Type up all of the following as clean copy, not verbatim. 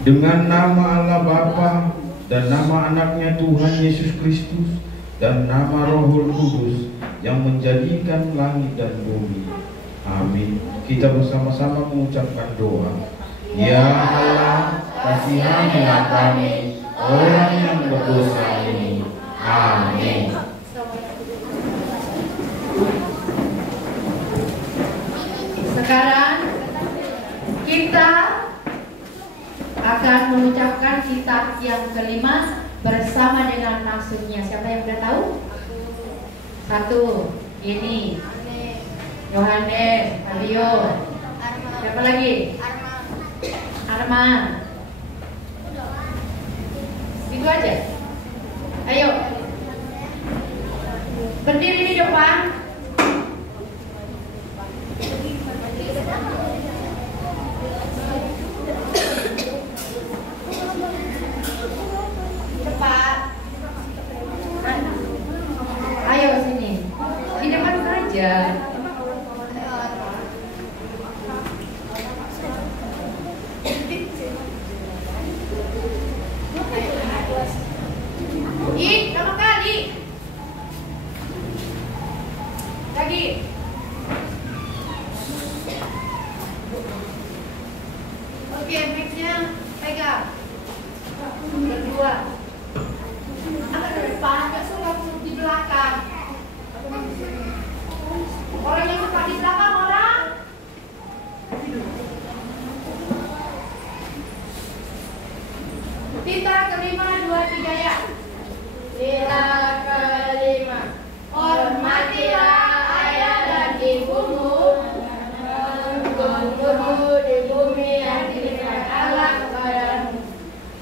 Dengan nama Allah Bapa dan nama anaknya Tuhan Yesus Kristus dan nama Roh Kudus yang menjadikan langit dan bumi. Amin. Kita bersama-sama mengucapkan doa. Ya Allah, kasihanilah kami orang yang berdosa ini. Amin. Sekarang kita akan mengucapkan kitab yang kelima bersama dengan maksudnya. Siapa yang sudah tahu? Satu, ini Yohanes, Mario. Siapa lagi? Arma. Itu aja. Ayo, berdiri di depan. Cepat. Ayo sini. Di depan saja. Ih, lama kali. Lagi. Oke, mic-nya pegang. Berdua. Agak ke depan, gak suka di belakang. Orang yang suka di belakang orang. Kita kelima, 2, 3 ya. Kita kelima. Hormatilah ayah dan ibumu, guru di bumi yang diberikan Allah kepadamu.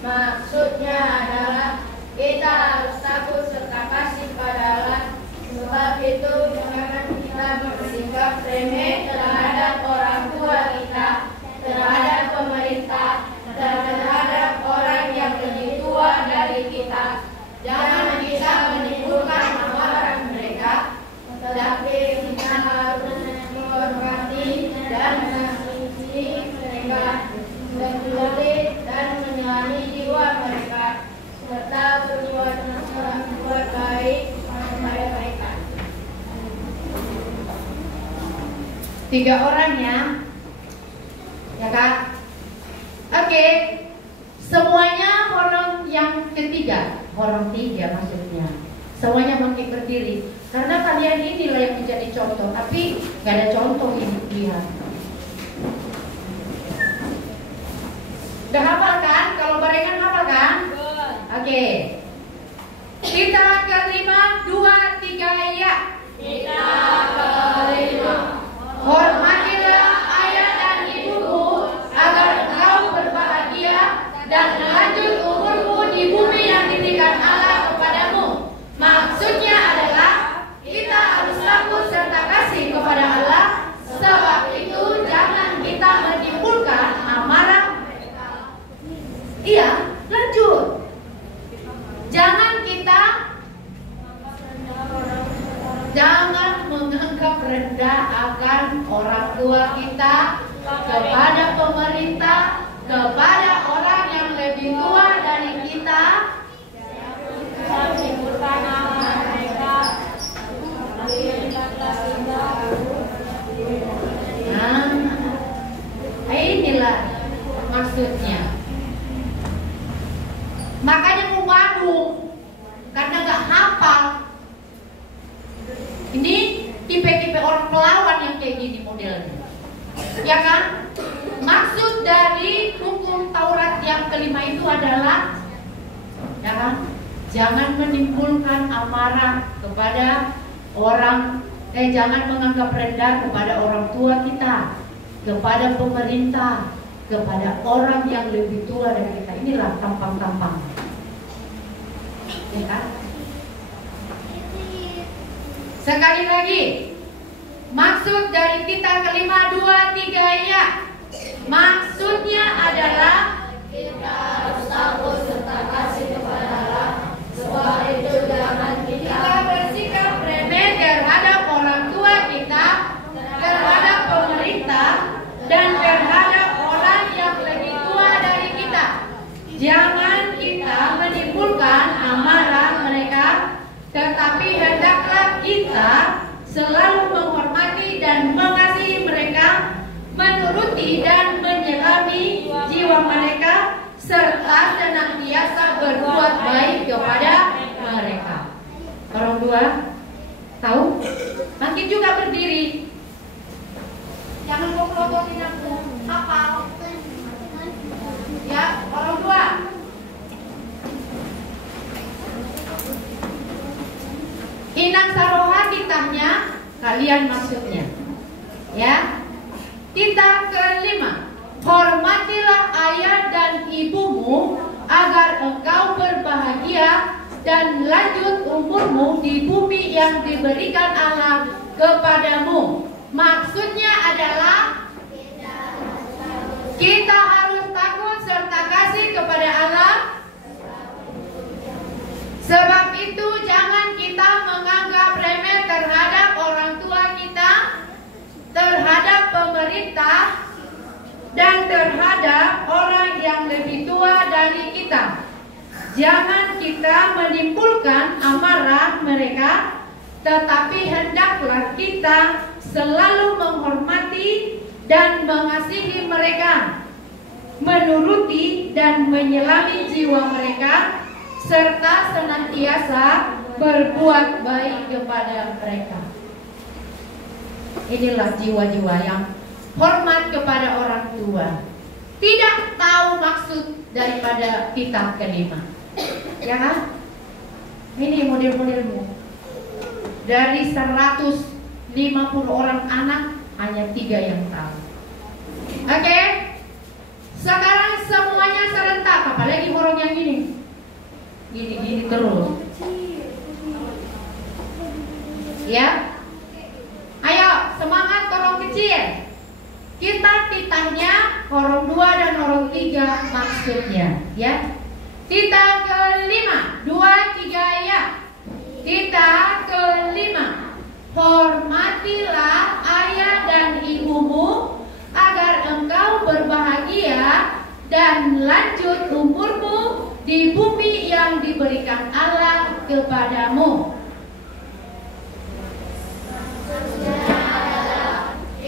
Maksudnya adalah kita harus takut serta kasih pada Allah. Sebab itu jangan kita bersikap remeh terhadap orang tua kita, terhadap pemerintah, dan terhadap orang yang lebih tua dari kita. Jangan kita menimbulkan amarah mereka, tetapi kita harus menghormati dan mengasihi mereka, mendidik dan menyayangi jiwa mereka, serta berbuat baik kepada mereka. 3 orang ya Kak? Oke. Semuanya orang yang ketiga, orang 3 maksudnya. Semuanya bangkit berdiri. Karena kalian inilah yang menjadi contoh, tapi gak ada contoh ini lihat. Udah hafal kan? Kalau barengan hafal kan? Oke. Kita kelima, 2, 3 ya. Kita kelima. Hormatilah ayah dan ibumu agar engkau berbahagia dan lanjut umurmu di bumi yang diberikan Allah kepadamu. Maksudnya adalah kita harus takut serta kasih kepada Allah. Sebab itu jangan kita menimbulkan amarah. Iya, lanjut. Jangan menganggap rendah akan orang tua kita, kepada pemerintah, kepada orang yang lebih tua dari kita. Nah, inilah maksudnya. Makanya mau Bandung karena nggak hafal. Ini tipe-tipe orang pelawan yang kayak gini modelnya, ya kan? Maksud dari hukum Taurat yang kelima itu adalah, ya kan? Jangan menimbulkan amarah kepada orang, jangan menganggap rendah kepada orang tua kita, kepada pemerintah, kepada orang yang lebih tua dari kita. Inilah tampang-tampang, ya kan? Sekali lagi, maksud dari kita kelima, 2, 3 ya. Maksudnya adalah kita harus takut serta kasih kepada Allah. Sebab itu jangan kita bersikap remeh terhadap orang tua kita, terhadap pemerintah, dan terhadap orang yang lebih tua dari kita. menuruti dan menyelami jiwa mereka, serta senantiasa berbuat baik kepada mereka. Orang dua, tahu? Makin juga berdiri. Jangan komplotin aku. Hafal. Ya, orang dua. Inang saroha titahnya, kalian maksudnya. Ya. Titah kelima, hormatilah ayah dan ibumu agar engkau berbahagia dan lanjut umurmu di bumi yang diberikan Allah kepadamu. Maksudnya adalah kita harus takut serta kasih kepada Allah. Sebab itu jangan kita menganggap remeh terhadap orang tua kita, terhadap pemerintah, dan terhadap orang yang lebih tua dari kita. Jangan kita menimbulkan amarah mereka, tetapi hendaklah kita selalu menghormati dan mengasihi mereka, menuruti dan menyelami jiwa mereka, serta senantiasa berbuat baik kepada mereka. Inilah jiwa-jiwa yang hormat kepada orang tua, tidak tahu maksud daripada titah kelima. Ya kan? Ini model-modelmu. Dari 150 orang anak, hanya 3 yang tahu. Oke? Sekarang semuanya serentak, apalagi orang yang gini. Gini terus. Ya? Ayo, semangat orang kecil. Kita titahnya orang 2 dan orang 3 maksudnya, ya. Titah kelima, 2, 3 ya. Titah kelima, hormatilah ayah dan ibumu agar engkau berbahagia dan lanjut umurmu di bumi yang diberikan Allah kepadamu.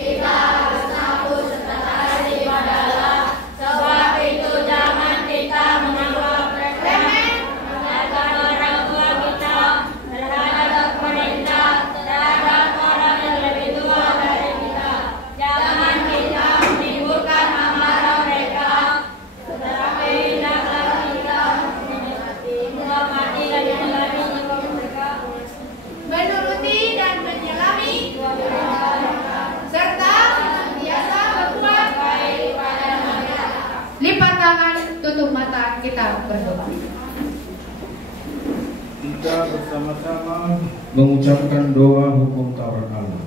Kita harus takut serta kasih pada Allah. Sebab itu jangan kita menganggap remeh terhadap orang tua kita, terhadap pemerintah, terhadap orang yang lebih tua dari kita. Jangan kita menimbulkan amarah mereka, tetapi hendaklah kita menghormati dan menyelami mereka, menuruti dan menyelami serta senantiasa berbuat baik pada mereka. Lipat tangan, tutup mata, kita berdoa. Kita bersama-sama mengucapkan doa hukum Taurat Allah.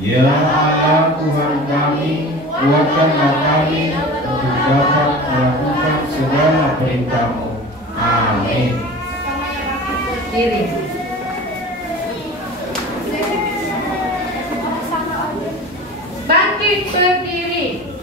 Ya Allah Tuhan kami, kuatkanlah kami untuk dapat melakukan segala perintah-Mu. Amin. Diri. Bangkit berdiri.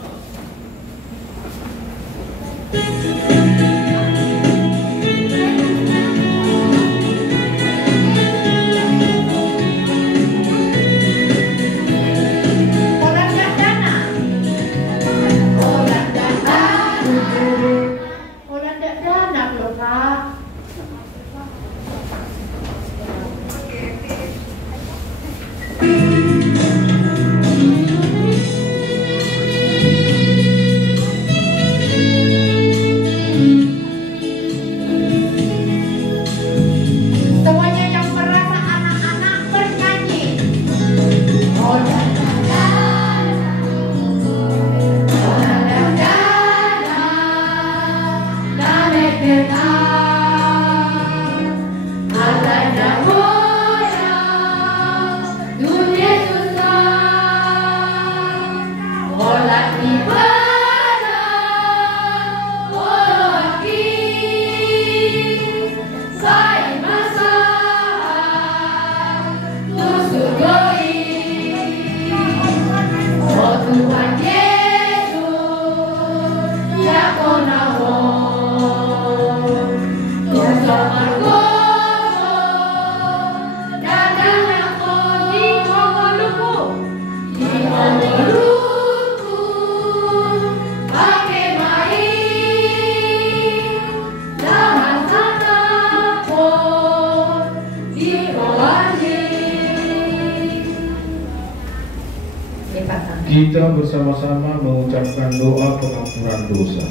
Kita bersama-sama mengucapkan doa pengampunan dosa.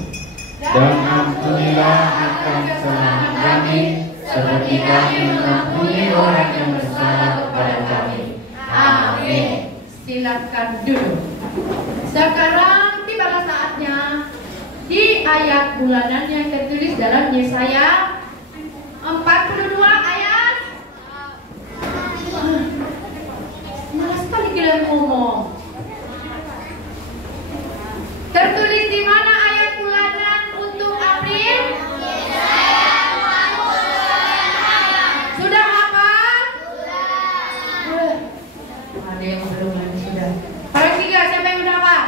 Dan ampunilah akan kesalahan kami, seperti kami mengampuni orang yang bersalah kepada kami. Amin. Silakan duduk. Sekarang tibalah saatnya di ayat bulanan yang tertulis dalam Yesaya 42 ayat. Malas sekali kalian ngomong. Tertulis di mana ayat bulanan untuk April? Sudah hafal? Sudah. Ada yang belum lagi sudah. Orang tiga, siapa yang udah hafal?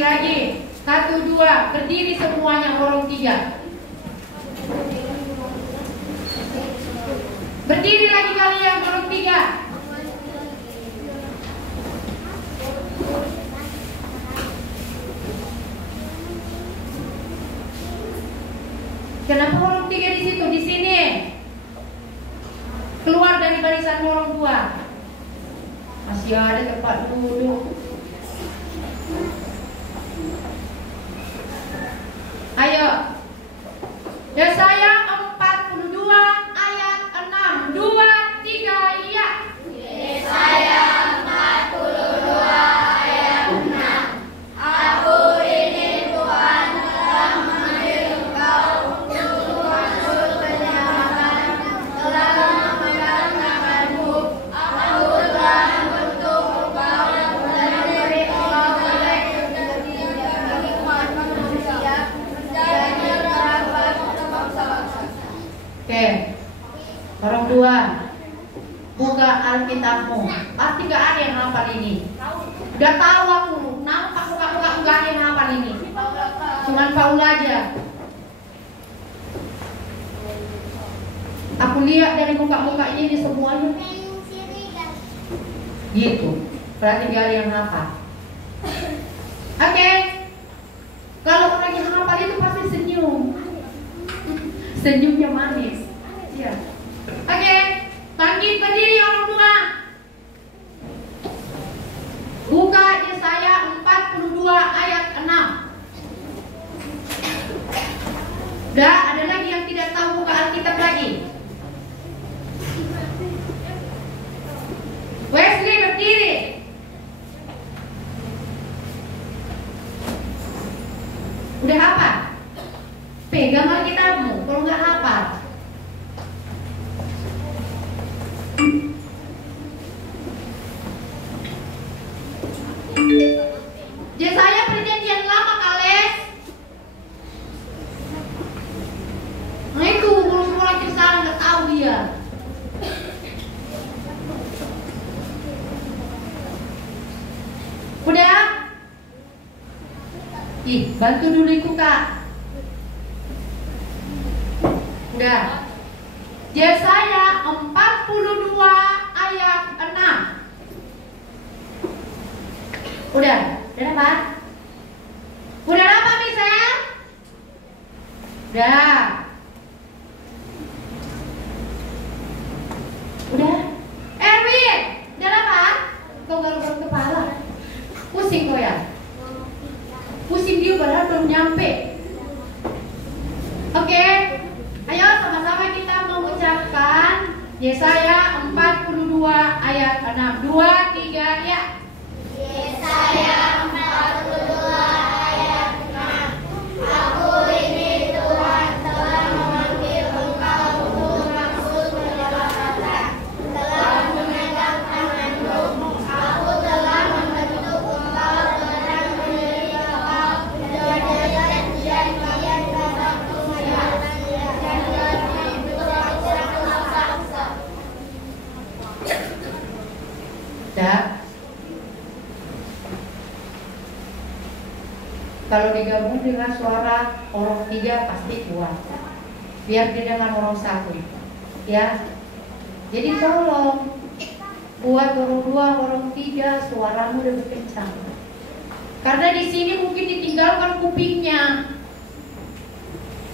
Lagi. 1, 2, berdiri semuanya orang tiga. Berdiri lagi kalian orang tiga. Kenapa orang tiga di situ? Di sini. Keluar dari barisan orang tua. Masih ada tempat duduk. Ayo. Yesaya 42 ayat 6. 2, 3, ya. Yesaya 42 ayat 6. Aku ini Tuhan telah memanggil engkau untuk masuk penyamaran, telah memegang tanganmu. Aku telah membentuk engkau dan memberi engkau jelek bagi umat manusia, menjadi terang bagi bangsa-bangsa. Oke. Orang dua. Buka Alkitabmu. Pasti gak ada yang hafal ini. Udah tahu aku. Nampak muka-muka gak ada yang hafal ini. Cuman Paul aja. Aku lihat dari muka-muka ini semuanya. Gitu. Berarti gak ada yang hafal. Oke. Kalau orang yang hafal itu pasti senyum. Senyumnya manis. Ya. Oke. Bangkit berdiri orang tua. Buka Yesaya 42 ayat 6. Udah, ada lagi yang tidak tahu buka Alkitab lagi? Wesley berdiri. Udah hafal? Pegang Alkitabmu, kalau nggak hafal. Yesaya perjanjian lama kales. Nah itu mulai kesana nggak tahu dia. Udah? Ih, bantu dulu itu kak. Udah. Yesaya 42 ayat 6. Udah dapat? Udah dapat Michelle? Udah. Udah? Erwin, udah dapat? Kau garuk-garuk kepala. Pusing kau ya? Pusing dia padahal belum nyampe. Oke. Ayo sama-sama kita mengucapkan Yesaya 42 ayat 6. 2, 3, ya. Yesaya 42 ayat 6. Aku ini Tuhan telah memanggil engkau untuk masuk penyamaran, telah memegang tanganmu. Aku telah membentuk engkau dan memberi engkau janjian bangsa-bangsa dan jadi bangsa-bangsa. Dah. Kalau digabung dengan suara orang tiga pasti kuat. Biar didengar orang satu, ya. Jadi tolong buat orang dua, orang tiga suaramu lebih kencang. Karena di sini mungkin ditinggalkan kupingnya.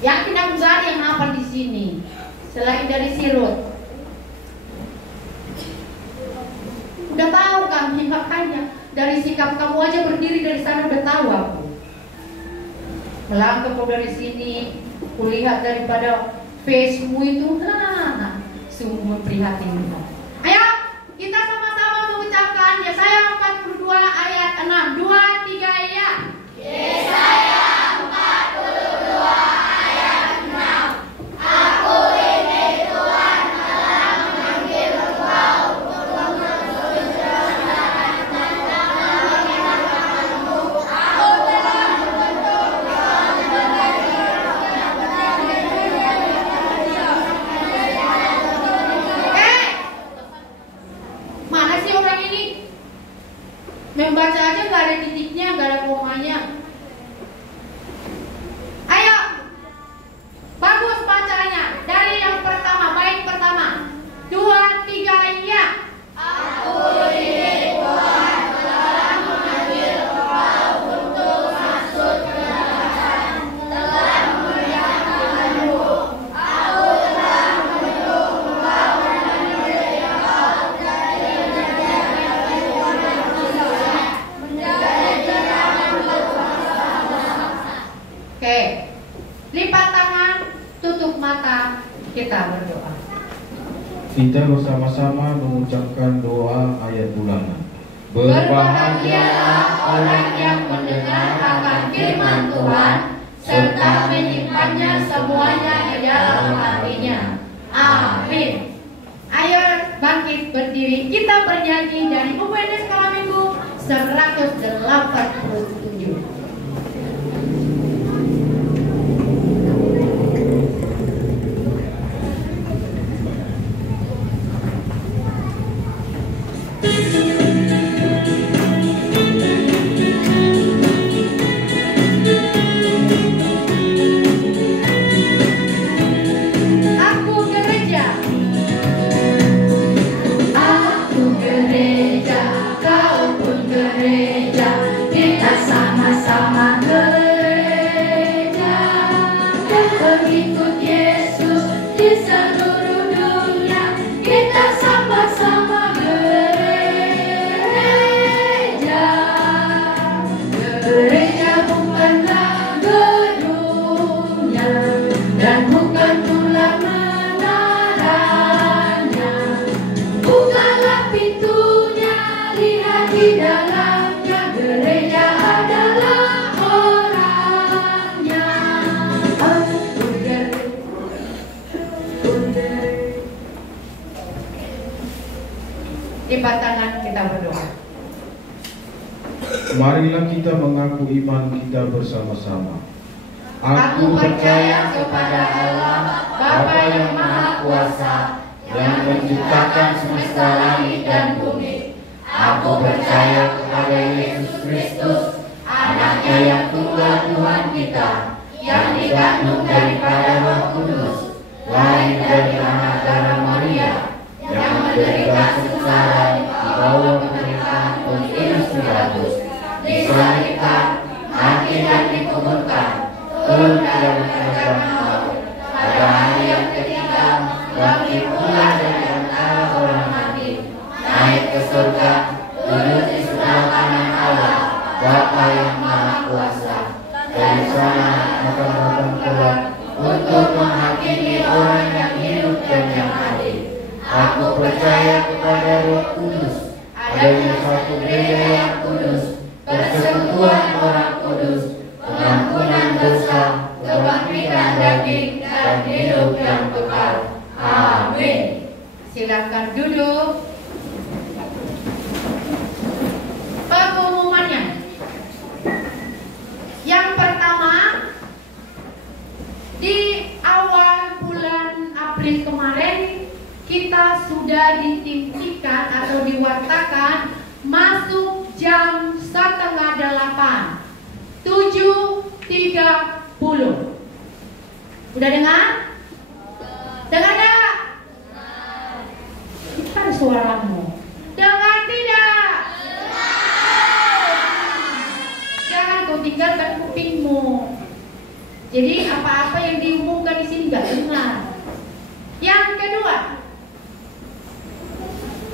Yakin aku gak ada yang hafal di sini selain dari Sirut. Udah tahu kami, makanya dari sikap kamu aja berdiri dari sana udah tahu aku. Melangkah kau dari sini, kulihat daripada facemu itu, sungguh memprihatinkan. Ayo, kita sama-sama mengucapkan Yesaya 42 ayat 6. 2, 3 ya. Yesaya 42 ayat 6. Aku ini Tuhan telah memanggil engkau untuk masuk kerajaan dan telah menyelamatkanmu. Aku telah membentuk engkau sebagai Mana sih orang ini? Membaca aja gak ada titiknya, gak ada komanya. Ayo, bagus bacanya. Dari yang pertama, baik pertama. 2, 3 ya. Aku ini Tuhan telah memanggil engkau untuk masuk kerajaan, telah memuliakanmu. Aku telah membentuk engkau dan memilih engkau dari menjadi manusia, menjadi jangan berbangsa-bangsa. Oke, lipat tangan, tutup mata, kita berdoa. Kita bersama-sama mengucapkan doa ayat bulanan. Berbahagialah orang yang mendengar akan firman Tuhan serta menyimpannya semuanya di dalam hatinya. Amin. Ayo bangkit berdiri, kita bernyanyi dari UPN Skala Minggu 187. Aku gereja, kau pun gereja, kita sama-sama gereja, dan pengikut Yesus di seluruh dunia, kita sama-sama gereja. Gereja bukanlah gedungnya dan bukan tulang menaranya. Bukalah pintunya, lihat di dalamnya. Gereja adalah orangnya. Lipat tangan, kita berdoa. Marilah kita mengaku iman kita bersama-sama. Aku percaya kepada Allah, Bapa yang Maha Kuasa, yang menciptakan semesta langit dan bumi. Aku percaya kepada Yesus Kristus, Anaknya yang tunggal Tuhan kita, yang dikandung daripada Roh Kudus, lahir dari anak darah Maria, yang menderita sengsara di bawah pemerintahan Pontius Pilatus, disalibkan, mati dan dikuburkan, turun dari kerajaan maut, pada hari yang ketiga bangkit pula dari antara orang mati, naik ke surga, duduk di sebelah kanan Allah, Bapa yang Maha Kuasa. Dari sana akan datang kelak untuk menghakimi orang yang hidup dan yang mati. Aku percaya kepada Roh Kudus, adanya satu gereja yang kudus, persekutuan orang kudus, pengampunan dosa, kebangkitan daging, dan hidup yang kekal. Amin. Silakan duduk. Pengumumannya. Yang pertama, di awal bulan April kemarin kita sudah ditimpikan atau diwartakan masuk jam 7:30. 7:30. Udah dengar? Dengar gak? Kan suaramu. Dengar tidak? Jangan kau tinggalkan kupingmu. Jadi apa-apa yang diumumkan di sini gak dengar. Yang kedua,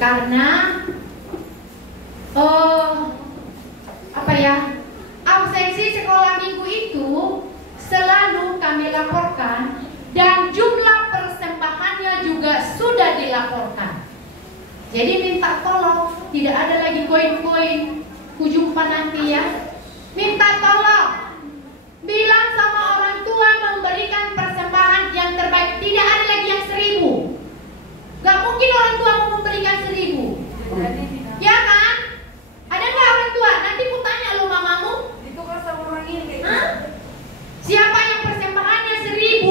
karena absensi sekolah minggu itu selalu kami laporkan, dan jumlah persembahannya juga sudah dilaporkan. Jadi minta tolong, tidak ada lagi koin-koin kujumpa nanti ya. Minta tolong, bilang sama orang tua memberikan persembahan yang terbaik. Tidak ada lagi yang 1.000. Gak mungkin orang tua mau memberikan 1.000. Ya kan? Ada nggak orang tua? Nanti ku tanya lo mamamu. Ditukar sama orang ini. Siapa yang persembahannya 1.000?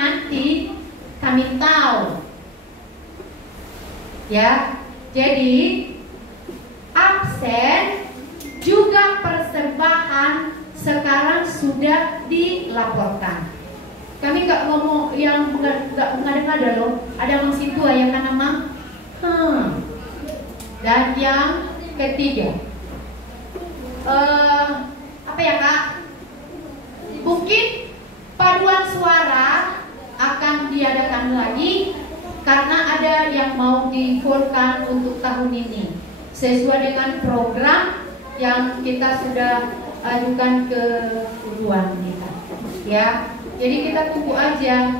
Nanti kami tahu. Ya, jadi absen juga persembahan sekarang sudah dilaporkan. Kami nggak ngomong yang nggak mengada-ngada loh. Ada masih tua ya kan Mama? Dan yang ketiga, apa ya Kak? Mungkin paduan suara akan diadakan lagi karena ada yang mau difolkan untuk tahun ini sesuai dengan program yang kita sudah ajukan ke tujuan kita. Ya, jadi kita tunggu aja.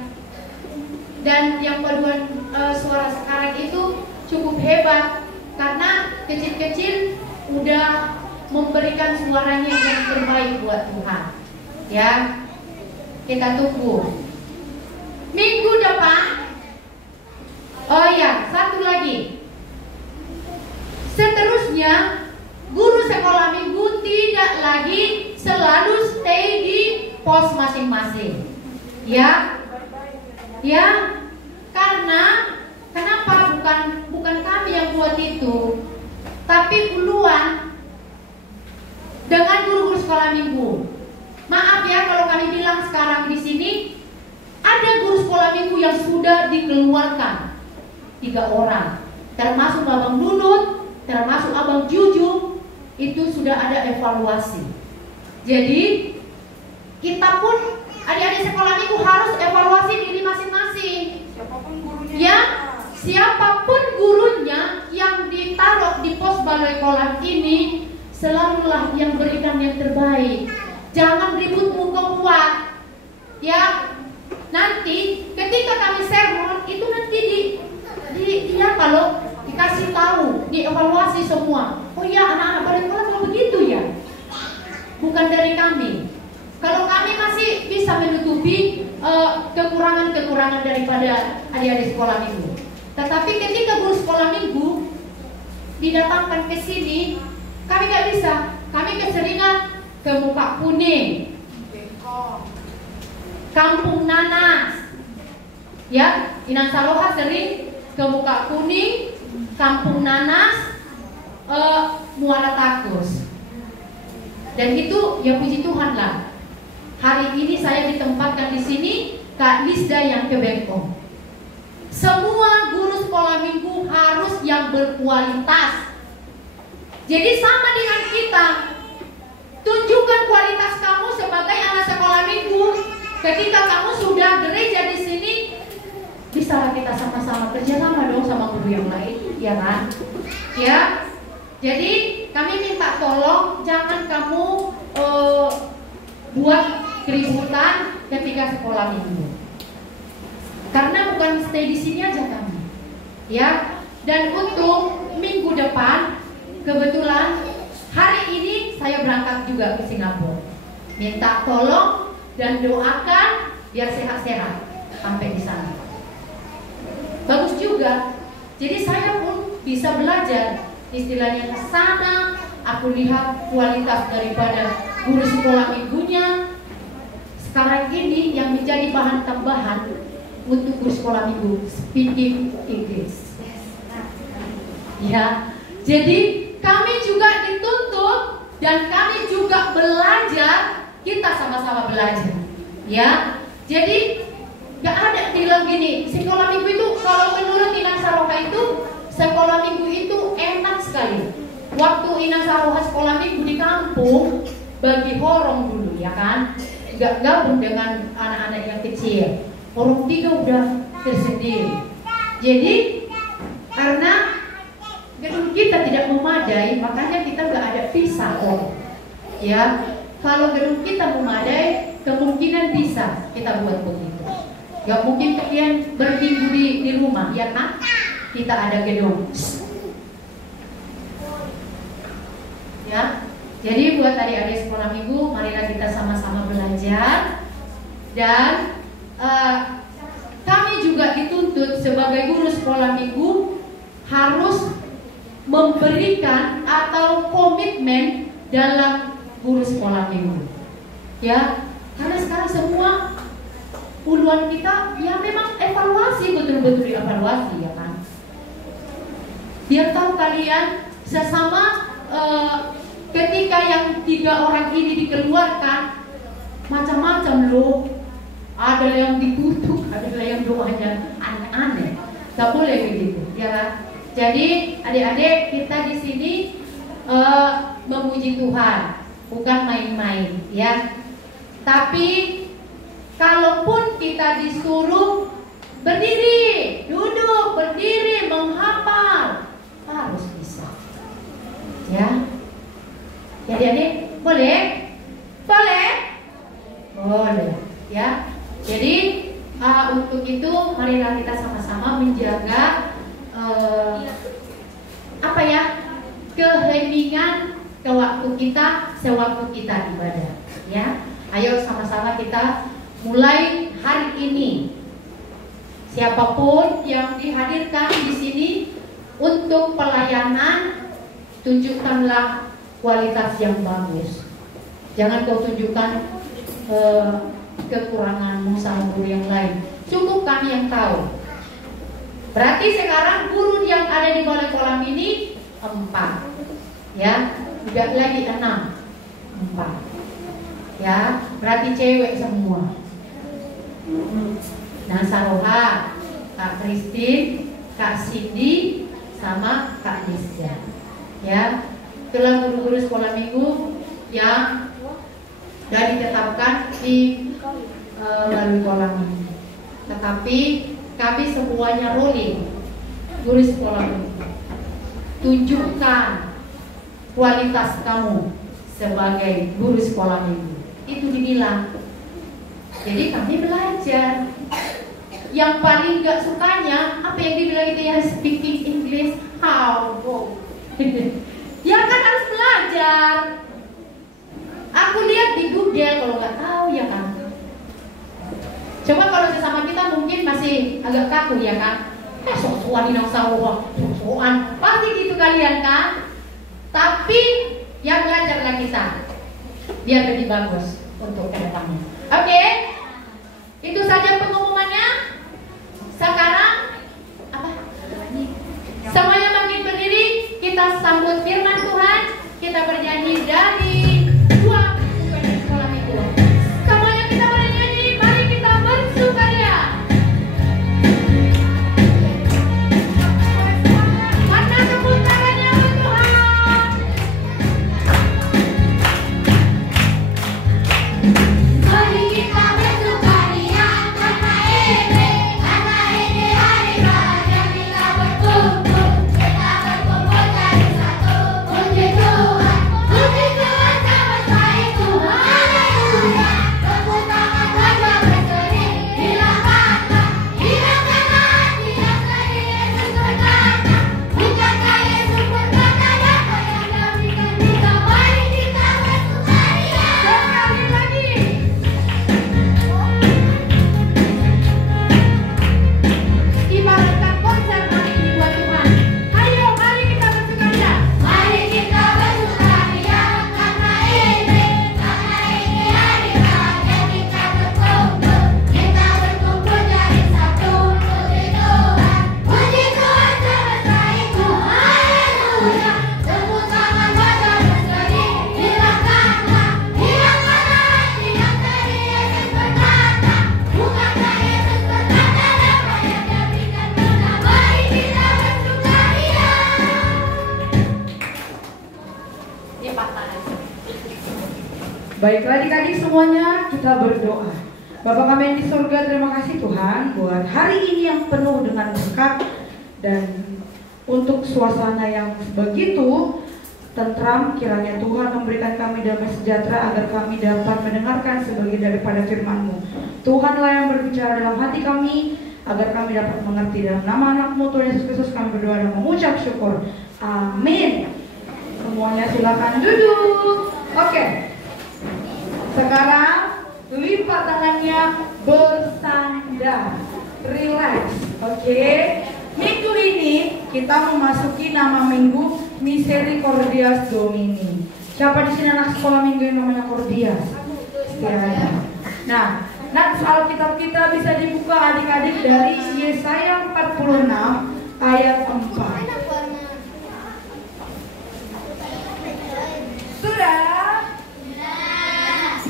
Dan yang paduan suara sekarang itu cukup hebat karena kecil-kecil udah memberikan suaranya yang terbaik buat Tuhan. Ya, kita tunggu. Minggu depan. Oh ya, satu lagi. Seterusnya, guru sekolah minggu tidak lagi selalu stay di pos masing-masing. Ya, karena kenapa bukan kami yang buat itu, tapi puluhan dengan guru-guru sekolah minggu. Maaf ya kalau kami bilang sekarang di sini ada guru sekolah minggu yang sudah dikeluarkan 3 orang, termasuk Abang Nunut, termasuk Abang Juju, itu sudah ada evaluasi. Jadi kita pun adik-adik sekolah minggu harus evaluasi diri masing-masing. Siapapun gurunya. Ya, siapapun gurunya yang ditaruh di pos balai kolam ini selalulah yang berikan yang terbaik. Jangan ribut muka kuat. Ya, nanti ketika kami sermon itu nanti kalau dikasih tahu, dievaluasi semua. Oh ya, anak-anak balai kolam kalau begitu ya. Bukan dari kami. Kalau kami masih bisa menutupi kekurangan-kekurangan daripada adik-adik sekolah minggu. Tetapi ketika guru sekolah minggu didatangkan ke sini, kami nggak bisa. Kami keseringan ke Muka Kuning, Kampung Nanas, ya, Inang Saloha sering ke Muka Kuning, Kampung Nanas, Muara Takus. Dan itu ya puji Tuhan lah. Hari ini saya ditempatkan di sini, Kak Lisda yang ke Bengkong. Semua guru sekolah minggu harus yang berkualitas. Jadi sama dengan kita, tunjukkan kualitas kamu sebagai anak sekolah minggu. Ketika kamu sudah gereja di sini, bisa kita sama-sama kerjasama dong sama guru yang lain, ya kan? Ya. Jadi kami minta tolong jangan kamu buat keributan ketika sekolah minggu. Karena bukan stay di sini aja kami. Ya. Dan untuk minggu depan kebetulan hari ini saya berangkat juga ke Singapura. Minta tolong dan doakan biar sehat-sehat sampai di sana. Bagus juga. Jadi saya pun bisa belajar istilahnya ke sana. Aku lihat kualitas daripada guru sekolah minggunya. Sekarang ini yang menjadi bahan tambahan untuk guru sekolah minggu speaking English. Ya, jadi kami juga dituntut dan kami juga belajar. Kita sama-sama belajar. Ya, jadi nggak ada bilang gini. Sekolah minggu itu kalau menurut Inang Saroha itu sekolah minggu itu enak sekali. Waktu Inang Saroha sekolah minggu di kampung bagi horong dulu ya kan. Nggak gabung dengan anak-anak yang kecil. Orang 3 udah tersendiri. Jadi karena gedung kita tidak memadai, makanya kita nggak ada visa. kosong. Ya, kalau gedung kita memadai, kemungkinan bisa kita buat begitu. Gak mungkin kalian berminggu di rumah, ya kan? Kita ada gedung. Ya, jadi buat adik-adik sekolah minggu, marilah kita sama-sama belajar. Dan kami juga dituntut sebagai guru sekolah minggu harus memberikan atau komitmen dalam guru sekolah minggu. Ya, karena sekarang semua puluhan kita ya memang evaluasi, betul-betul evaluasi, ya kan. Biar tahu kalian sesama ketika yang 3 orang ini dikeluarkan macam-macam loh. Ada yang dikutuk, ada yang doanya aneh-aneh. Gak boleh begitu, ya kan. Jadi adik-adik kita di sini memuji Tuhan, bukan main-main, ya. Tapi kalaupun kita disuruh berdiri, duduk, berdiri, menghafal, harus bisa. Ya. Jadi adik, boleh? Boleh? Boleh, ya. Jadi untuk itu marilah kita sama-sama menjaga keheningan waktu kita sewaktu kita ibadah, ya. Ayo sama-sama kita mulai hari ini. Siapapun yang dihadirkan di sini untuk pelayanan, tunjukkanlah kualitas yang bagus. Jangan kau tunjukkan kekuranganmu sama guru yang lain. Cukup kami yang tahu. Berarti sekarang guru yang ada di balai kolam ini 4, ya, tidak lagi 6, 4, ya, berarti cewek semua. Nah, Saroha, Kak Christine, Kak Cindy, sama Kak Nisja, ya. Itulah guru-guru sekolah minggu yang sudah ditetapkan di balai kolam ini. Tetapi kami semuanya rolling, guru sekolah minggu. Tunjukkan kualitas kamu sebagai guru sekolah minggu. Itu dibilang. Jadi kami belajar. Yang paling gak sukanya apa yang dibilang itu ya, speaking English how? Ya kan harus belajar. Aku lihat di Google, kalau nggak tahu ya kan. Coba kalau sesama kita mungkin masih agak kaku ya kan. Sok-sokan inang sawah, sok-sokan, pasti gitu kalian kan. Tapi yang belajarlah kita, biar lebih bagus untuk kedepannya. Oke, itu saja pengumumannya. Sekarang apa? Semuanya bangkit berdiri, kita sambut firman Tuhan. Kita bernyanyi dari 2 sekolah minggu. Semuanya kita bernyanyi, mari kita bersukaria. Mana tepuk tangannya buat Tuhan. Mari kita bersukaria karena ini hari bahagia, kita berkumpul dari satu. Puji Tuhan sama itu. Haleluya. Tepuk tangan wajah berseri, hilangkanlah hati yang tadi Yesus berkata. Bukankah Yesus berkata apa yang diberikan kita? Mari kita bersukaria. Sekali lagi. Ibaratkan konser hari ini buat Tuhan. Ayo, mari kita bersukaria. Mari kita bersukaria karena ini hari bahagia, kita berkumpul jadi satu. Puji Tuhan sama itu. Haleluya. Tepuk tangan wajah berseri, hilangkanlah hati yang tadi Yesus berkata. Bukankah Yesus berkata apa yang diberikan kita? Mari kita bersukaria. Dia patah aja. Baiklah adik-adik semuanya, kita berdoa. Bapa kami yang di surga, terima kasih Tuhan buat hari ini yang penuh dengan berkat dan untuk suasana yang begitu tentram. Kiranya Tuhan memberikan kami damai sejahtera agar kami dapat mendengarkan sebagian daripada firman-Mu. Tuhanlah yang berbicara dalam hati kami agar kami dapat mengerti. Dalam nama anak-Mu Tuhan Yesus Kristus kami berdoa dan mengucap syukur. Amin. Semuanya silakan duduk. Oke. Sekarang lipat tangannya, bersandar, relax. Oke. Minggu ini kita memasuki nama minggu Misericordias Domini. Siapa di sini anak sekolah minggu yang namanya Cordias? Setianya. Nah, Alkitab kita bisa dibuka adik-adik dari Yesaya 46 ayat 4. Sudah?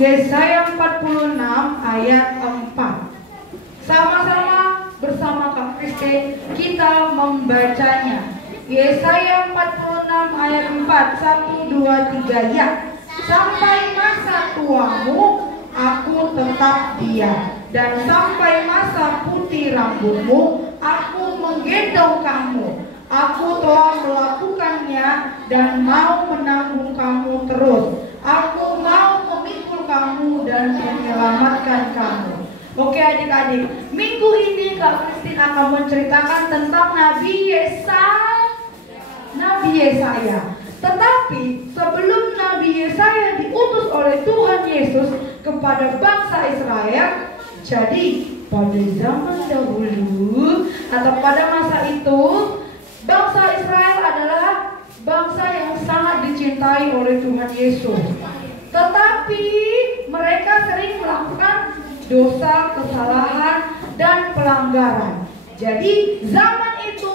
Yesaya 46 ayat 4. Sama-sama bersama Kak Kristi kita membacanya. Yesaya 46 ayat 4. 1, 2, 3 ya. Sampai masa tuamu aku tetap dia, dan sampai masa putih rambutmu aku menggendong kamu. Aku telah melakukannya dan mau menanggung kamu terus. Aku mau memikul kamu dan menyelamatkan kamu. Oke adik-adik, minggu ini Kak Kristin akan menceritakan tentang Nabi Yesaya. Tetapi sebelum Nabi Yesaya diutus oleh Tuhan Yesus kepada bangsa Israel, jadi pada zaman dahulu atau pada masa itu, bangsa Israel adalah bangsa yang sangat dicintai oleh Tuhan Yesus. Tetapi mereka sering melakukan dosa, kesalahan, dan pelanggaran. Jadi zaman itu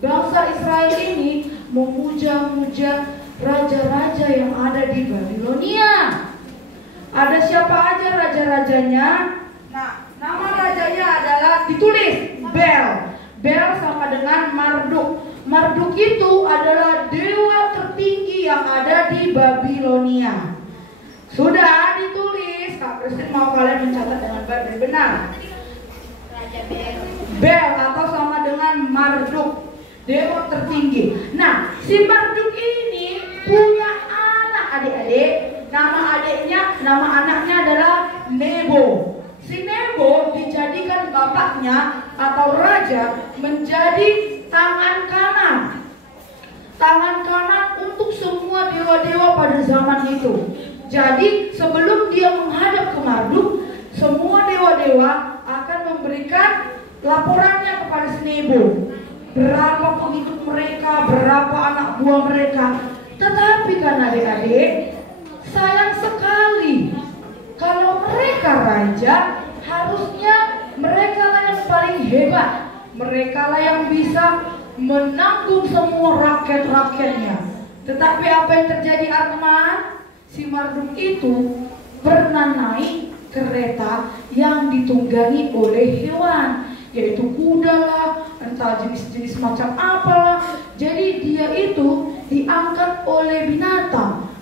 bangsa Israel ini memuja-muja raja-raja yang ada di Babilonia. Ada siapa aja raja-rajanya? Nah, nama rajanya adalah ditulis Bel. Bel sama dengan Marduk. Marduk itu adalah dewa tertinggi yang ada di Babilonia. Sudah ditulis, Kak Kristin mau kalian mencatat dengan baik dan benar. Raja Bel atau sama dengan Marduk, dewa tertinggi. Nah, si Marduk ini punya anak adik-adik. Nama anaknya adalah Nebo. Si Nebo dijadikan bapaknya atau raja menjadi tangan kanan. Tangan kanan untuk semua dewa-dewa pada zaman itu. Jadi sebelum dia menghadap ke Marduk, semua dewa-dewa akan memberikan laporannya kepada si Nebo. Berapa pengikut mereka, berapa anak buah mereka. Tetapi kan adik-adik, sayang sekali, kalau mereka raja, harusnya mereka lah yang paling hebat. Mereka lah yang bisa menanggung semua rakyat-rakyatnya. Tetapi apa yang terjadi Arman? Si Marduk itu pernah naik kereta yang ditunggangi oleh hewan, yaitu kuda lah, entah jenis-jenis macam apalah. Jadi dia itu diangkat oleh binatang.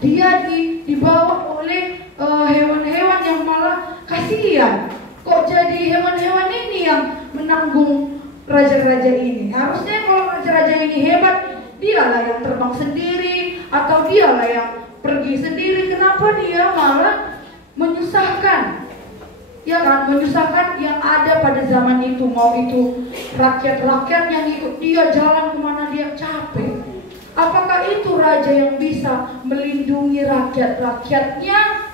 Dia dibawa oleh hewan-hewan yang malah kasihan. Kok jadi hewan-hewan ini yang menanggung raja-raja ini? Harusnya kalau raja-raja ini hebat, dialah yang terbang sendiri atau dialah yang pergi sendiri. Kenapa dia malah menyusahkan? Ya kan, menyusahkan yang ada pada zaman itu. Mau itu rakyat-rakyat yang ikut dia jalan kemana dia capek. Apakah itu raja yang bisa melindungi rakyat-rakyatnya?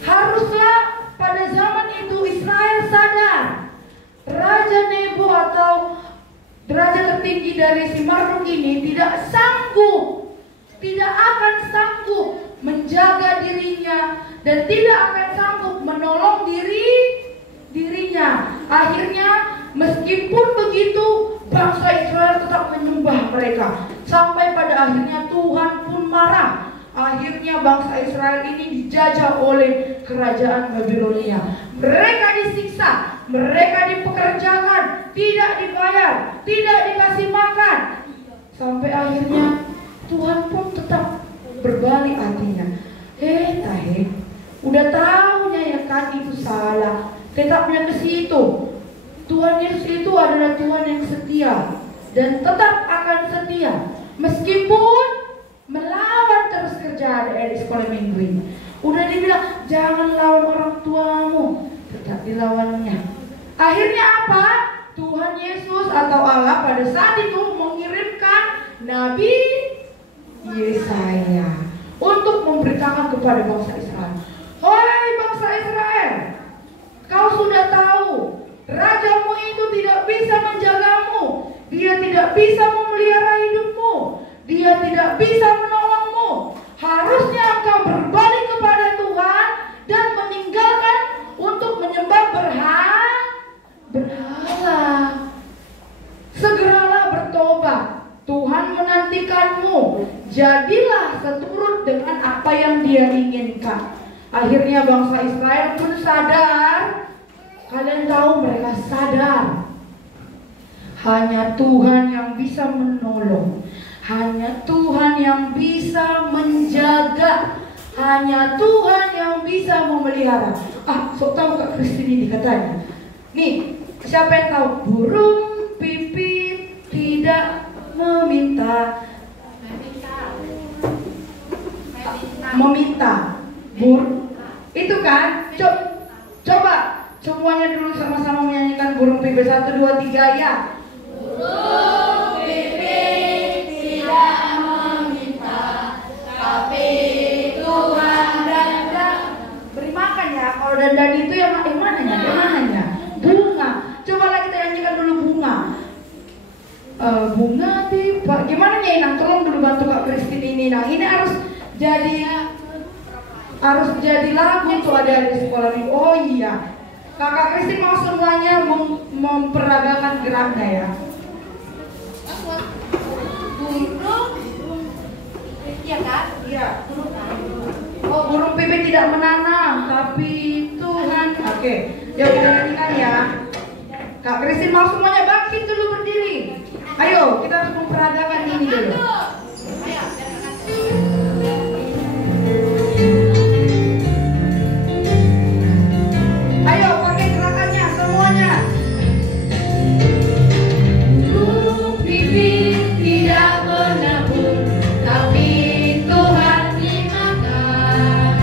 Haruslah pada zaman itu Israel sadar, Raja Nebo atau raja tertinggi dari si Marduk ini tidak akan sanggup menjaga dirinya dan tidak akan sanggup menolong dirinya. Akhirnya meskipun begitu, bangsa Israel tetap menyembah mereka. Sampai pada akhirnya Tuhan pun marah. Akhirnya bangsa Israel ini dijajah oleh kerajaan Babilonia. Mereka disiksa, mereka dipekerjakan, tidak dibayar, tidak dikasih makan. Sampai akhirnya Tuhan pun tetap berbalik hatinya. Udah tahunya ya kan itu salah, tetapnya ke situ. Tuhan Yesus itu adalah Tuhan yang setia dan tetap akan setia. Meskipun adik-adik sekolah minggu ini. Udah dibilang jangan lawan orang tuamu, tetap dilawannya. Akhirnya apa? Tuhan Yesus atau Allah pada saat itu mengirimkan Nabi Yesaya untuk memberitakan kepada bangsa Israel. Hai bangsa Israel, kau sudah tahu rajamu itu tidak bisa menjagamu, dia tidak bisa memelihara hidupmu, dia tidak bisa menolongmu. Harusnya engkau berbalik kepada Tuhan dan meninggalkan untuk menyembah berhala. Segeralah bertobat, Tuhan menantikanmu. Jadilah seturut dengan apa yang Dia inginkan. Akhirnya bangsa Israel pun sadar. Kalian tahu mereka sadar hanya Tuhan yang bisa menolong, hanya Tuhan yang bisa menjaga, hanya Tuhan yang bisa memelihara. Sok tahu Kak Kristin ini katanya. Nih, siapa yang tahu burung pipit tidak meminta. Itu kan? Coba semuanya dulu sama-sama menyanyikan burung pipit 1, 2, 3 ya. Burung pipit tidak meminta, tapi Tuhan dan beri makan ya. Kalau dan itu yang mananya? Mananya? Bunga. Coba lagi kita nyanyikan dulu bunga. Bunga tiba. Gimana nih? Nang tolong dulu bantu Kak Kristin ini. Nah ini harus jadi lagu tuh ada di sekolah ini. Oh iya. Kakak Kristin mau semuanya memperagakan geraknya ya. burung, iya kan? Iya. Burung kan? Oh, burung pipit tidak menanam, tapi Tuhan. Oke, yuk kita nyanyikan ya. Kak Kristin mau semuanya bangkit dulu berdiri. Ayo, kita harus memperagakan ini dulu. Ayo, pakai gerakannya semuanya. Burung pipit tidak menabur, tapi Tuhan dimakan.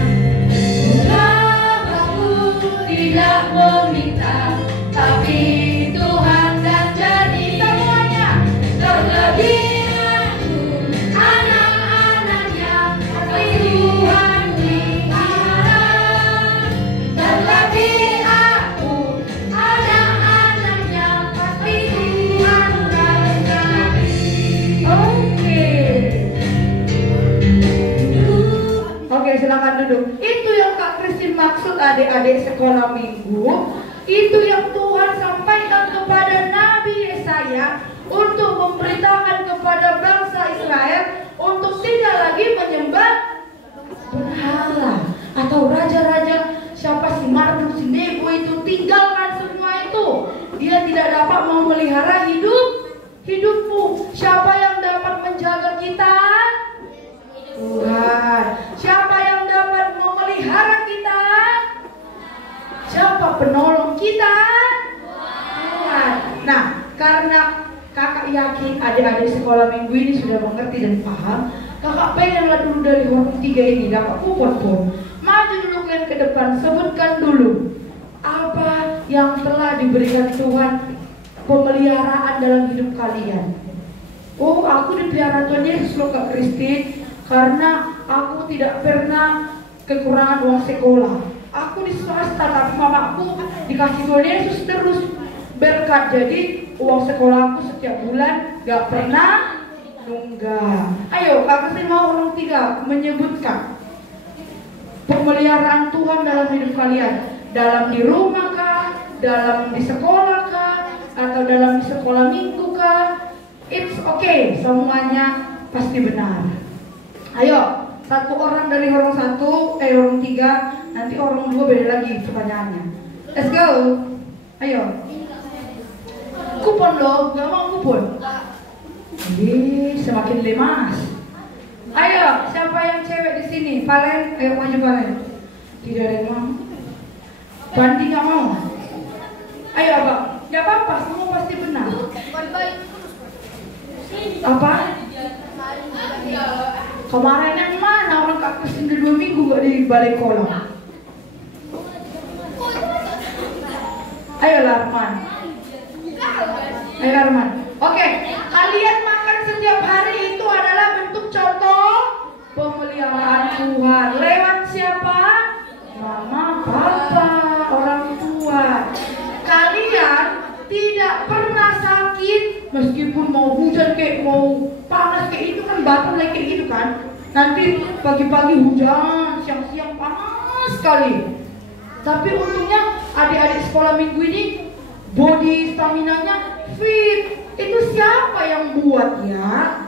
Bunga batu tidak meminta, tapi Tuhan dan jadi. Semuanya. Terlebih aku, anak-anaknya, tapi Tuhan pelihara. Terlebih aku, anak-anaknya, tapi Tuhan berkati. Oke, silakan duduk. Itu yang Kak Kristin maksud adik-adik sekolah minggu. Itu yang Tuhan sampaikan kepada Nabi Yesaya untuk memberitakan kepada bangsa Israel untuk tidak lagi menyembah berhala atau raja-raja siapa si Marduk, si Nebo itu. Tinggalkan semua itu. Dia tidak dapat memelihara hidupmu. Siapa yang dapat menjaga kita? Tuhan. Siapa yang dapat memelihara kita? Siapa penolong kita? Tuhan. Nah, karena kakak yakin adik-adik sekolah minggu ini sudah mengerti dan paham, kakak pengenlah dulu dari orang 3 ini dapat kupon pun. Maju dulu kalian ke depan, sebutkan dulu apa yang telah diberikan Tuhan pemeliharaan dalam hidup kalian. Oh, aku dipelihara Tuhan Yesus loh Kak Kristin, karena aku tidak pernah kekurangan uang sekolah. Aku di swasta tapi mamaku dikasih Tuhan Yesus terus berkat. Jadi uang sekolahku setiap bulan gak pernah nunggak. Ayo Kak Kristin mau orang 3 menyebutkan pemeliharaan Tuhan dalam hidup kalian. Dalam di rumah kah? Dalam di sekolah kah? Atau dalam di sekolah minggu kah? It's okay, semuanya pasti benar. Ayo, 1 orang dari orang 1, orang 3, nanti orang 2 beda lagi pertanyaannya. Let's go. Ayo. Kupon loh, gak mau kupon. Jadi semakin lemas. Ayo, siapa yang cewek di sini? Valen, ayo maju Valen. Tidak ada yang mau. Bandi gak mau. Ayo Abang, gak apa-apa, semua pasti benar. Apa? Kemarin yang mana? Orang Kak Kristin udah 2 minggu gak di balik kolam? Ayo Larman. Ayo Larman. Oke, kalian makan setiap hari itu adalah bentuk contoh pemeliharaan Tuhan. Lewat siapa? Mama, papa, orang tua. Kalian tidak pernah sakit meskipun mau hujan kayak mau panas kayak itu kan Batam lagi kayak gitu kan. Nanti pagi-pagi hujan, siang-siang panas sekali. Tapi untungnya adik-adik sekolah minggu ini body stamina-nya fit. Itu siapa yang buat ya?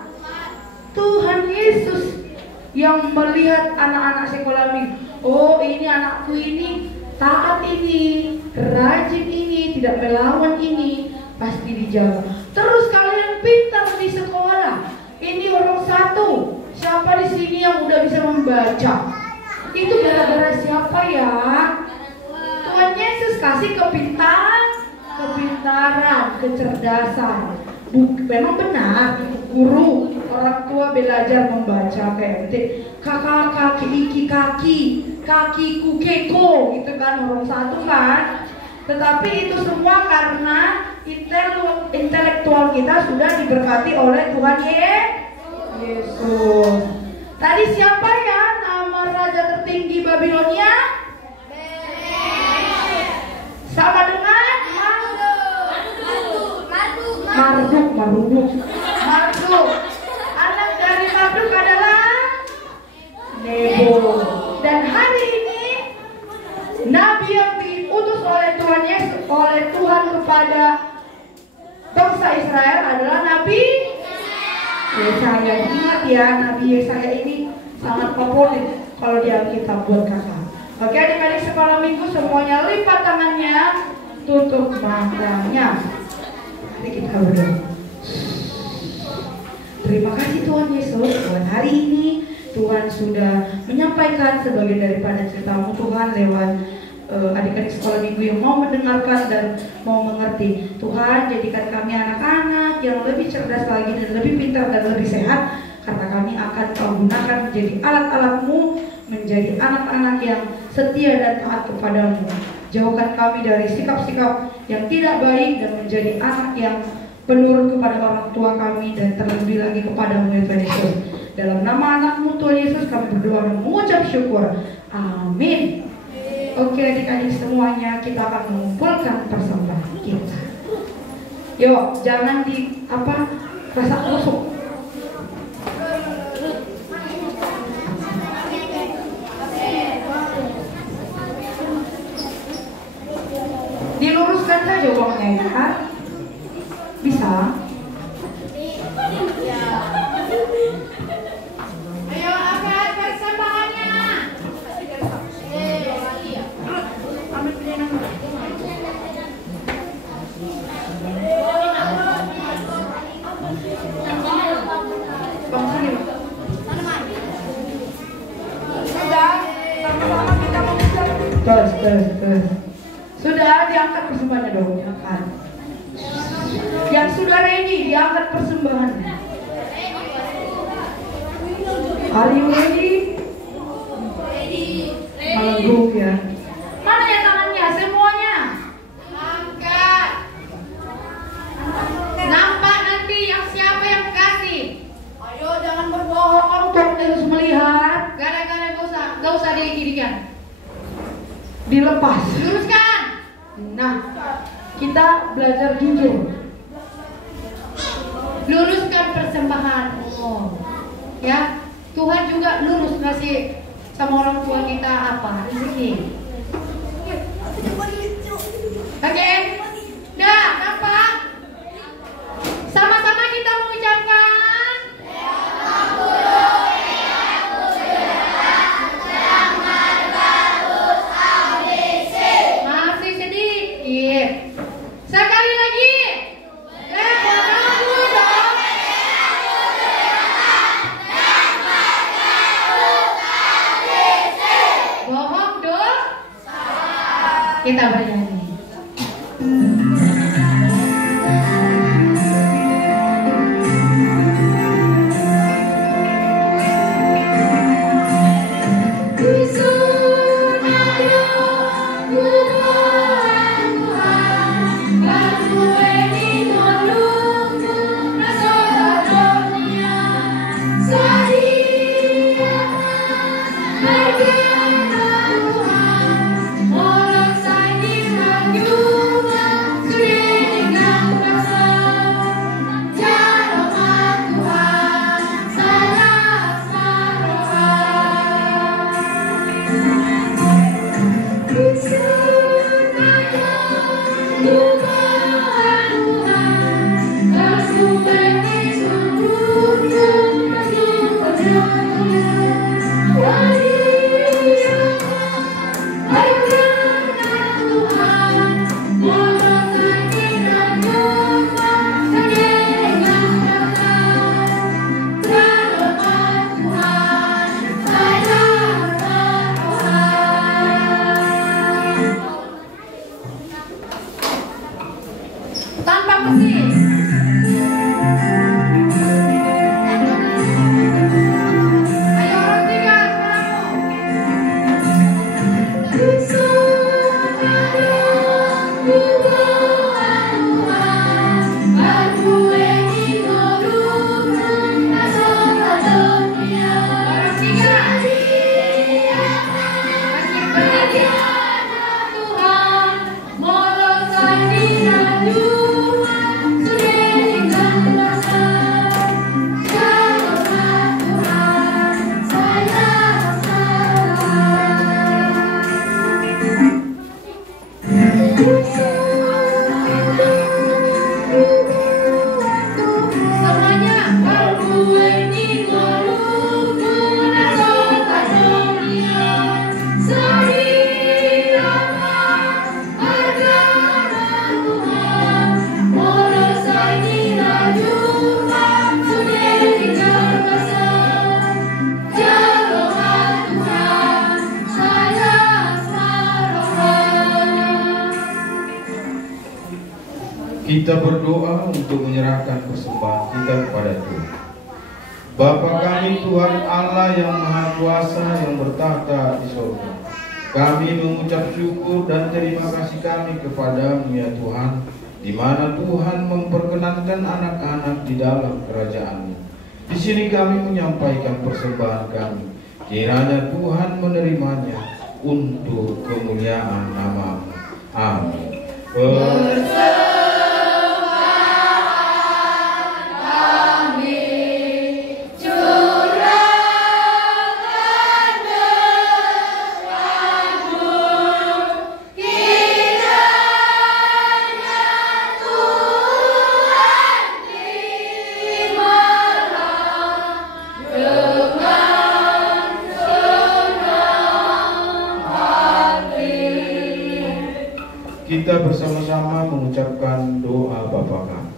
Tuhan Yesus yang melihat anak-anak sekolah minggu. Oh, ini anakku ini taat ini, rajin ini, tidak melawan ini, pasti dijaga. Terus kalian pintar di sekolah. Ini orang satu. Siapa di sini yang udah bisa membaca? Itu gara-gara siapa ya? Tuhan Yesus kasih kepintaran, kecerdasan. Memang benar, guru, orang tua belajar membaca kayak kakak, kaki, iki, kakiku keko, gitu kan, orang satu kan. Tetapi itu semua karena intelektual kita sudah diberkati oleh Tuhan Yesus. Tadi siapa ya nama raja tertinggi Babilonia? Sama dengan Marduk. Anak dari Marduk adalah Nebo. Dan hari ini nabi yang diutus oleh Tuhan Yesus, oleh Tuhan kepada bangsa Israel adalah Nabi Yesaya. Ingat ya, Nabi Yesaya ini sangat favorit kalau di Alkitab buat kakak. Oke, adik-adik sekolah minggu semuanya lipat tangannya, tutup matanya. Mari kita berdoa. Terima kasih Tuhan Yesus buat hari ini. Tuhan sudah menyampaikan sebagian daripada ceritamu Tuhan lewat adik-adik sekolah minggu yang mau mendengarkan dan mau mengerti. Tuhan, jadikan kami anak-anak yang lebih cerdas lagi dan lebih pintar dan lebih sehat, karena kami akan kau gunakan menjadi alat-alat-Mu, menjadi anak-anak yang setia dan taat kepadamu. Jauhkan kami dari sikap-sikap yang tidak baik dan menjadi anak yang penurut kepada orang tua kami dan terlebih lagi kepadamu ya Tuhan Yesus. Dalam nama anak-Mu Tuhan Yesus kami berdoa dan mengucap syukur. Amin. Oke adik-adik semuanya, kita akan mengumpulkan persembahan kita. Yuk, jangan rasa kusuk. Diluruskan saja uangnya ya. Bisa? Ayo angkat persembahannya. Sama-sama kita mengucap. Terus. Sudah diangkat persembahannya dong, diangkat. Yang sudah ready, diangkat persembahannya. Are you ready? Melengkung ya. Mana ya tangannya? Semuanya. Angkat. Nampak nanti yang siapa yang kasih. Ayo jangan berbohong, Tuhan Yesus melihat. Gara-gara gak usah diginikan. Dilepas. Luruskan. Nah, kita belajar jujur. Luruskan persembahanmu. Ya, Tuhan juga lurus kasih sama orang tua kita apa rezeki. Oke, dah nampak. Sama-sama kita mengucapkan. Masih sedikit. Sekali lagi. Kita bernyanyi. Kita berdoa untuk menyerahkan persembahan kita kepada Tuhan. Bapa kami Tuhan Allah yang Maha Kuasa yang bertahta di surga, kami mengucap syukur dan terima kasih kami kepada-Mu ya Tuhan, di mana Tuhan memperkenankan anak-anak di dalam kerajaan-Mu. Di sini kami menyampaikan persembahan kami. Kiranya Tuhan menerimanya untuk kemuliaan nama-Mu. Amin. Kita bersama-sama mengucapkan doa Bapa kami.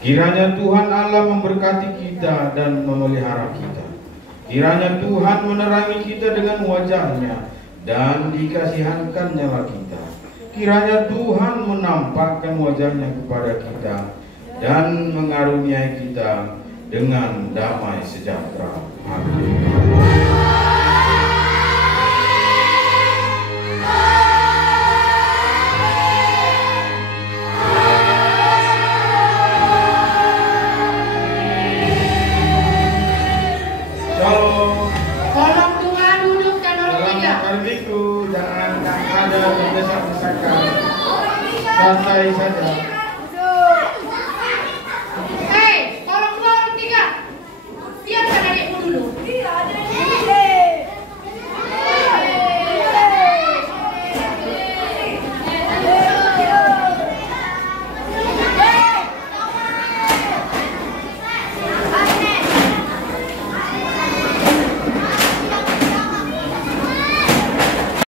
Kiranya Tuhan Allah memberkati kita dan memelihara kita. Kiranya Tuhan menerangi kita dengan wajah-Nya dan dikasihankan nyawa kita. Kiranya Tuhan menampakkan wajah-Nya kepada kita dan mengaruniai kita dengan damai sejahtera. Amin. Tolong Tuhan duduk dan nolong tiga. Jangan ada berdesak-desakan. Santai saja.